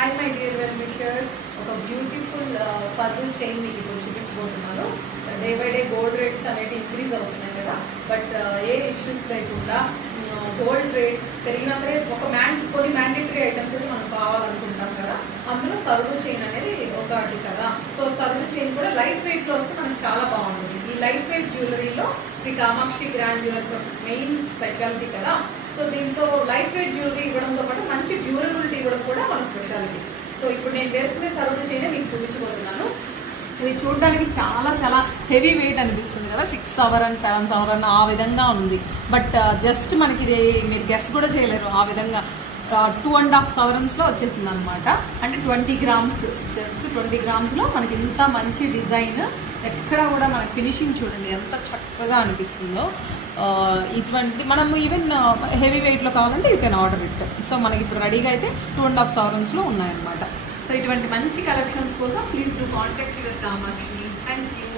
Hi my dear well wishers, ఒక beautiful circle chain మీకు ఇప్పుడు చూపించబోతున్నాను. Day by day gold rates అనేవి ఇంక్రీజ్ అవుతున్నాయి కదా, బట్ ఏ ఇష్యూస్ లేకుండా గోల్డ్ రేట్స్ పెరిగినా సరే కొన్ని మ్యాండేటరీ ఐటమ్స్ అయితే మనం కావాలనుకుంటాం కదా, అందులో సర్కిల్ చైన్ అనేది ఒకటి కదా. సో సర్కిల్ చైన్ కూడా లైట్ వెయిట్లో వస్తే మనకు చాలా బాగుంటుంది. ఈ లైట్ వెయిట్ జ్యువెలరీలో Shri Kamakshi grand jewellers main speciality కదా. సో దీంట్లో లైట్ వెయిట్ జ్యువెలరీ ఇవ్వడంతో పాటు మంచి డ్యూరబిలిటీ ఇవ్వడం కూడా మన స్పెషాలిటీ. సో ఇప్పుడు నేను వేసుకునే సర్కిల్ చైన్ మీకు చూపించబోతున్నాను. ఇది చూడడానికి చాలా చాలా హెవీ వెయిట్ అనిపిస్తుంది కదా, 6 Sovereign 7 Sovereign ఆ విధంగా ఉంది. బట్ జస్ట్ మనకి ఇది మీరు గెస్ కూడా చేయలేరు, ఆ విధంగా 2.5 Sovereignsలో వచ్చేసింది అనమాట. అంటే 20 grams, జస్ట్ 20 grams మనకి ఇంత మంచి డిజైన్. ఎక్కడ కూడా మనకి ఫినిషింగ్ చూడండి ఎంత చక్కగా అనిపిస్తుందో. ఇటువంటి మనం ఈవెన్ హెవీ వెయిట్లో కావాలంటే you can order it. So మనకి ఇప్పుడు రెడీగా అయితే 2.5 Sovereignsలో ఉన్నాయన్నమాట. సో ఇటువంటి మంచి కలెక్షన్స్ కోసం please do contact your Kamakshi. Thank you.